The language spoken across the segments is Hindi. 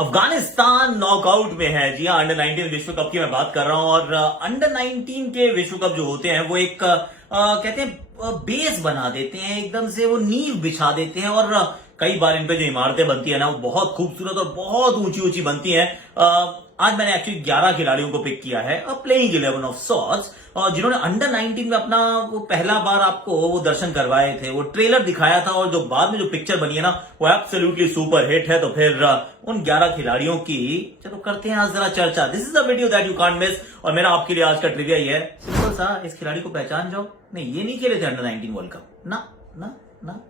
अफगानिस्तान नॉकआउट में है। जी हाँ, अंडर 19 विश्व कप की मैं बात कर रहा हूं। और अंडर 19 के विश्व कप जो होते हैं वो एक कहते हैं बेस बना देते हैं, एकदम से वो नींव बिछा देते हैं। और कई बार इन पे जो इमारतें बनती है ना वो बहुत खूबसूरत और बहुत ऊंची ऊंची बनती हैं। आज मैंने एक्चुअली 11 खिलाड़ियों को पिक किया है, प्लेइंग 11 ऑफ सॉर्ट्स, जिन्होंने अंडर 19 में अपना वो पहला बार आपको वो दर्शन करवाए थे, वो ट्रेलर दिखाया था। और जो बाद में जो पिक्चर बनी है ना वो एब्सोल्युटली सुपर हिट है। तो फिर उन 11 खिलाड़ियों की चलो करते हैं आज जरा चर्चा। This is a video that you can't miss. और मेरा आपके लिए आज का ट्रिविया ये है, सिंपल सा, इस खिलाड़ी को पहचान जाओ। नहीं, ये नहीं खेले थे अंडर 19 वर्ल्ड कप, ना ना ना।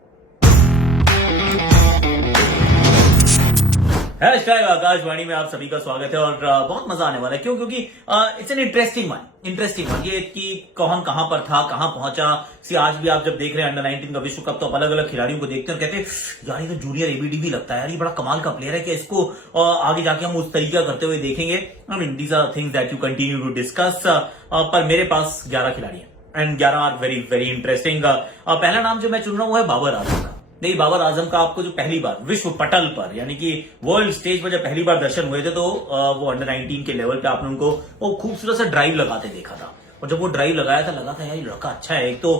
हैशटैग आकाशवाणी में आप सभी का स्वागत है। और बहुत मजा आने वाला है। क्यों? क्योंकि इट्स एन इंटरेस्टिंग वन ये कि कौन कहां पर था, कहां पहुंचा। सी आज भी आप जब देख रहे हैं अंडर 19 का विश्व कप, तो आप अलग अलग खिलाड़ियों को देखते हैं और कहते हैं यार ये तो जूनियर एबीडीबी लगता है यार, ये बड़ा कमाल का प्लेयर है कि इसको आगे जाके हम उस तरीका करते हुए देखेंगे। I mean these are things that you continue to discuss. पर मेरे पास 11 खिलाड़ी हैं and 11 are very very interesting. पहला नाम जो मैं चुन रहा हूं वो है बाबर आजम का। नहीं, बाबर आजम का आपको जो पहली बार विश्व पटल पर यानी कि वर्ल्ड स्टेज पर जब पहली बार दर्शन हुए थे, तो वो अंडर 19 के लेवल पे आपने उनको वो खूबसूरत सा ड्राइव लगाते देखा था। और जब वो ड्राइव लगाया था लगा था यार ये लड़का अच्छा है। एक तो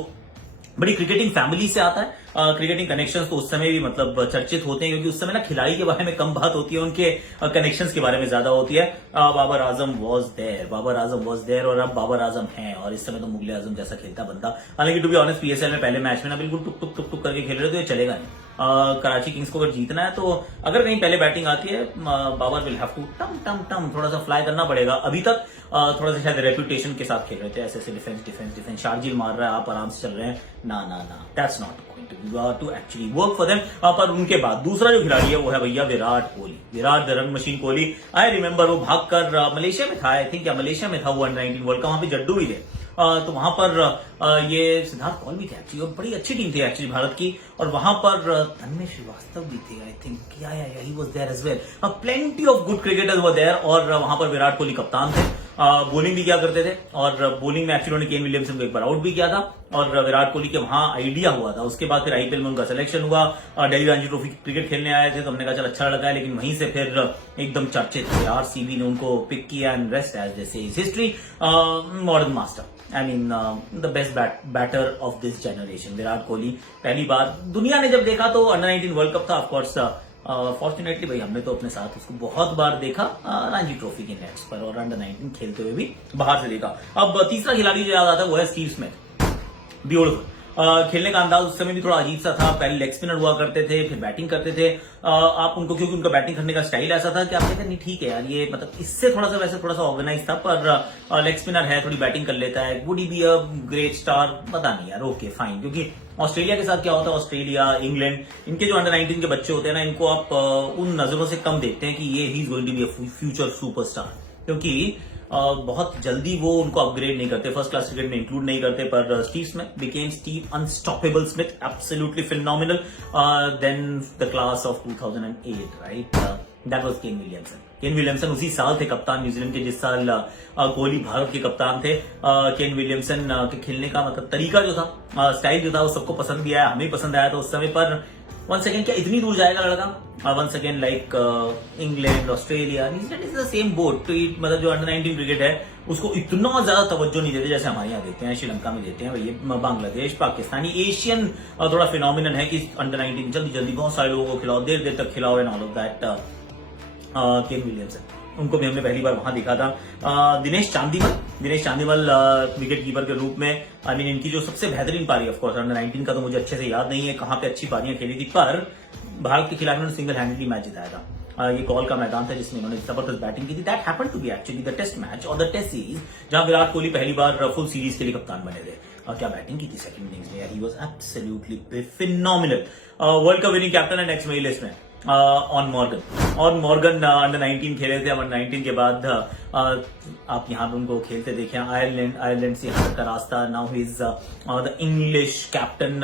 बड़ी क्रिकेटिंग फैमिली से आता है, क्रिकेटिंग कनेक्शंस तो उस समय भी मतलब चर्चित होते हैं, क्योंकि उस समय ना खिलाड़ी के बारे में कम बात होती है, उनके कनेक्शंस के बारे में ज्यादा होती है। बाबर आजम वॉज देयर और अब बाबर आजम है। और इस समय तो मुगले आजम जैसा खेलता बंदा। हालांकि टू बी ऑनेस्ट पीएसएल में पहले मैच में ना बिल्कुल टुक टुक टुक टुक करके खेल रहे, तो ये चलेगा नहीं। कराची किंग्स को अगर जीतना है तो अगर कहीं पहले बैटिंग आती है, बाबर विल हैव टू टम टम टम थोड़ा सा फ्लाई करना पड़ेगा। अभी तक थोड़ा सा शायद रेपुटेशन के साथ खेल रहे थे, ऐसे डिफेंस शार्जिल मार रहा है, आप आराम से चल रहे हैं। ना ना ना, that's not to actually work for them. पर उनके बाद दूसरा जो खिलाड़ी है वो है भैया Virat Kohli, Virat the run machine Kohli. I remember वो भागकर मलेशिया में था, आई थिंक, या मलेशिया में था वो अंडर 19 वर्ल्ड कप, वहां पे जड्डू भी थे। तो वहां पर ये सिद्धार्थ कौल भी थे एक्चुअली, और बड़ी अच्छी टीम थी एक्चुअली भारत की। और वहां पर तन्मय श्रीवास्तव भी थे, आई थिंक, या he was there as well. Plenty of good cricketers were there. और वहां पर विराट कोहली कप्तान थे, बॉलिंग भी किया करते थे। और बॉलिंग में एक्चुअली उन्होंने केन विलियमसन को एक बार आउट भी किया था। और विराट कोहली के वहां आइडिया हुआ था, उसके बाद फिर आईपीएल में उनका सिलेक्शन हुआ। दिल्ली रणजी ट्रॉफी क्रिकेट खेलने आए थे, तो हमने कहा चल अच्छा लड़का है। लेकिन वहीं से फिर एकदम चर्चित थे, आरसीबी ने उनको पिक किया एंड रेस्ट एज जैसे is history. Modern master, I mean the best batter of this generation, Virat Kohli. पहली बार दुनिया ने जब देखा तो अंडर 19 वर्ल्ड कप था, ऑफकोर्स। फॉर्चुनेटली भाई हमने तो अपने साथ उसको बहुत बार देखा रणजी ट्रॉफी के नेट्स पर, और अंडर 19 खेलते हुए भी बाहर से देखा। अब तीसरा खिलाड़ी जो याद आता है वो है स्टीव स्मिथ। ब्यूटीफुल खेलने का अंदाज उस समय भी थोड़ा अजीब सा था। पहले लेग स्पिनर हुआ करते थे, फिर बैटिंग करते थे। आप उनको, क्योंकि उनका बैटिंग करने का स्टाइल ऐसा था कि आप कहते नहीं ठीक है यार, ये मतलब इससे थोड़ा सा वैसे थोड़ा सा ऑर्गेनाइज था, पर लेग स्पिनर है, थोड़ी बैटिंग कर लेता है। Would he be a great star? पता नहीं यार, ओके फाइन। क्योंकि ऑस्ट्रेलिया के साथ क्या होता है, ऑस्ट्रेलिया, इंग्लैंड, इनके जो अंडर 19 के बच्चे होते हैं ना, इनको आप उन नजरों से कम देखते हैं कि ये he is going to be a future superstar. क्योंकि बहुत जल्दी वो उनको अपग्रेड नहीं करते, फर्स्ट क्लास क्रिकेट में इंक्लूड नहीं करते। पर Steve Smith became Steve unstoppable Smith, absolutely phenomenal. Then the class of 2008, right, that was Ken Williamson. Ken Williamson उसी साल थे कप्तान न्यूजीलैंड के, जिस साल कोहली भारत के कप्तान थे। केन विलियमसन के खेलने का मतलब तरीका जो था, स्टाइल जो था, वो सबको पसंद भी आया, हमें पसंद आया था उस समय। पर वन सेकेंड क्या इतनी दूर जाएगा लड़का? One second like England, Australia, New Zealand is the same boat to it. मतलब जो अंडर 19 क्रिकेट है उसको इतना ज्यादा तवज्जो नहीं देते जैसे हमारे यहाँ देते हैं, श्रीलंका में देते हैं। ये बांग्लादेश, पाकिस्तानी, एशियन थोड़ा फिनोमिनन है कि अंडर 19 जल्दी जल्दी बहुत सारे लोगों को खिलाओ, देर देर तक खिलाओ and all of that. Kane Williamson, उनको भी हमने पहली बार वहां देखा था। दिनेश चांदीमल विकेट कीपर के रूप में, आई मीन इनकी जो सबसे बेहतरीन पारी, ऑफकोर्स अंडर 19 का तो मुझे अच्छे से याद नहीं है कहां पे अच्छी पारियां खेली थी, पर भारत के खिलाफ उन्होंने सिंगल हैंडेडली मैच जिताया था। ये कॉल का मैदान था जिसमें उन्होंने जबरदस्त बैटिंग की थी। That happened to be actually the test match और द टेस्ट सीरीज, जहां विराट कोहली पहली बार फुल सीरीज के लिए कप्तान बने थे। और क्या बैटिंग की थी सेकंड इनिंग्स में, he was absolutely phenomenal. World cup winning captain है नेक्स्ट मेरी लिस्ट में ऑन मॉर्गन अंडर 19 खेले थे। अंडर 19 के बाद आप यहाँ पे उनको खेलते देखे, आयरलैंड से यहाँ तक का रास्ता। Now he is the English captain.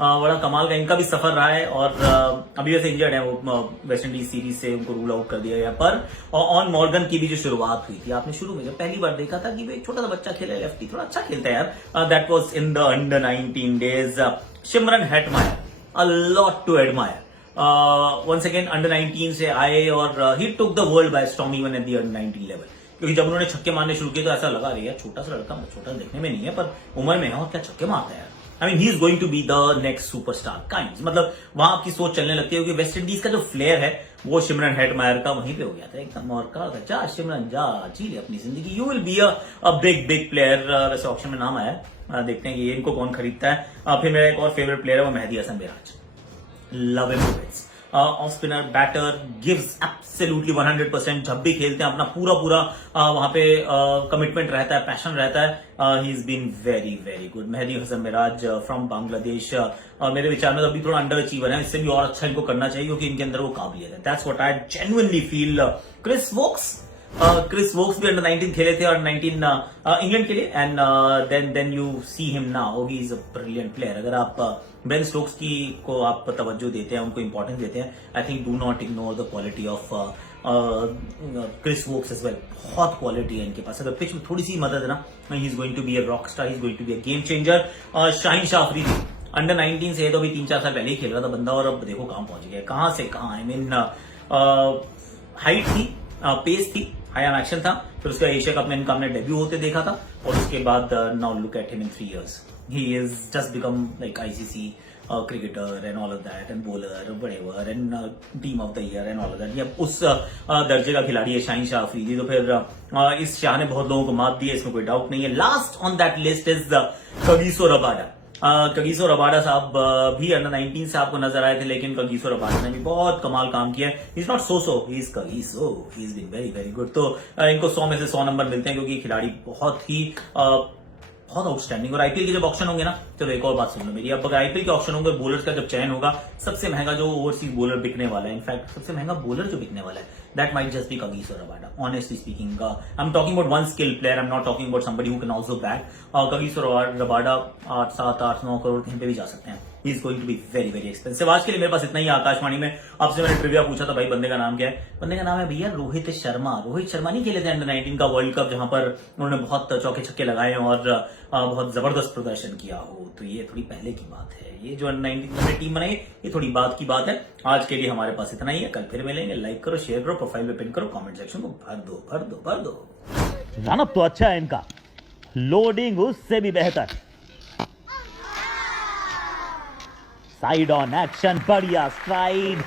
बड़ा कमाल का इनका भी सफर रहा है। और अभी वैसे इंजर्ड है वो, वेस्ट इंडीज सीरीज से उनको रूल आउट कर दिया गया। पर ऑन मॉर्गन की भी जो शुरुआत हुई थी, आपने शुरू में जब पहली बार देखा था कि भाई छोटा सा बच्चा खेले, लेफ्टी थोड़ा अच्छा खेलता है यार, that was in the under 19 days. Shimron Hetmyer, a lot to admire. Once again under 19 से आए और he took the world by storm even at the under 19 level, क्योंकि जब उन्होंने छक्के मारने शुरू किए तो ऐसा लगा रही है छोटा सा लड़का, छोटा देखने में नहीं है पर उम्र में है और क्या छक्के मारता है। I mean he is going to be the next superstar kind, मतलब वहां आपकी सोच चलने लगती है, क्योंकि वेस्ट इंडीज का जो फ्लेयर है वो सिमरन हेटमायर का वहीं पे हो गया था एकदम, और कहा था जा सिमरन जा जी ले अपनी जिंदगी, you will be a big player. वैसे ऑप्शन में नाम आया है, देखते हैं कि ये इनको कौन खरीदता है। फिर मेरा एक और फेवरेट प्लेयर है वो Mehidy Hasan Miraz, love him to bits. Off spinner, batter, gives absolutely 100%, जब भी खेलते हैं अपना पूरा वहां पे कमिटमेंट रहता है, पैशन रहता है। He is been very very good. Mehidy Hasan Miraz from Bangladesh, मेरे विचार में तो अभी थोड़ा अंडर अचीवर है, इससे भी और अच्छा इनको करना चाहिए क्योंकि इनके अंदर वो काबिलियत है। That's what I genuinely feel. Chris Woakes भी अंडर 19 खेले थे और 19 इंग्लैंड के लिए, and then you see him now, he is a brilliant player. अगर आप बेन स्टोक्स की को आप तवज्जो देते हैं, उनको इंपॉर्टेंस देते हैं, I think do not ignore the quality of Chris Woakes as well. बहुत क्वालिटी है इनके पास, अगर पिच में थोड़ी सी मदद है ना, he is going to be a rock star, he is going to be a game changer. Shaheen Shah Afridi under 19 से तो अभी 3-4 साल पहले ही खेल रहा था बंदा, और अब देखो कहां पहुंच गया, कहां से कहां। आई मीन हाइट थी, पेस थी, हाई ऑन एक्शन था, फिर उसका एशिया कप में इनका हमने डेब्यू होते देखा था, और उसके बाद now look at him in 3 years, he is just become like ICC cricketer and all of that, and bowler whatever, and team of the year and all of that। ये उस दर्जे का खिलाड़ी है शाहीन शाह अफरीदी। तो फिर इस शाह ने बहुत लोगों को मात दी है, इसमें कोई डाउट नहीं है। Last on that list is Kagiso Rabada. Kagiso Rabada साहब भी अंडर 19 से आपको नजर आए थे, लेकिन कगिसो रबाडा ने भी बहुत कमाल काम किया है। He is not so he is Kagiso, he is been very very good. तो इनको 100 में से 100 नंबर मिलते हैं, क्योंकि खिलाड़ी बहुत आउटस्टैंडिंग। और आईपीएल के जब ऑप्शन होंगे ना, चलो एक और बात सुन लो मेरी, अब अगर आईपीएल के ऑप्शन होंगे, बॉलर्स का जब चयन होगा, सबसे महंगा जो ओवरसीज बॉलर बिकने वाला है, इनफैक्ट सबसे महंगा बॉलर जो बिकने वाला है, that might just be Kagiso Rabada, honestly speaking. I am talking about one skill player, I am not talking about somebody who can also bat. Kagiso Rabada 8, 7, 8, 9 crore कहीं पे भी जा सकते हैं। He is going to be very very expensive. आज के लिए मेरे पास इतना ही। आकाशवाणी में आपसे मैंने ट्रिविया पूछा था, भाई बंदे का नाम क्या है? बंदे का नाम है भैया रोहित शर्मा। रोहित शर्मा नहीं खेले थे अंडर 19 का वर्ल्ड कप, जहां पर उन्होंने बहुत चौके छक्के लगाए और बहुत जबरदस्त प्रदर्शन किया हो, तो ये थोड़ी पहले की बात है। ये जो अंडर 19 में टीम बनाई, ये थोड़ी बात की बात है। आज के लिए हमारे पास इतना ही है, कल फिर मिलेंगे। लाइक करो, शेयर करो, प्रोफाइल पे पिन करो, कमेंट सेक्शन को भर दो। रनअप तो अच्छा है इनका, लोडिंग उससे भी बेहतर, साइड ऑन एक्शन बढ़िया, स्ट्राइड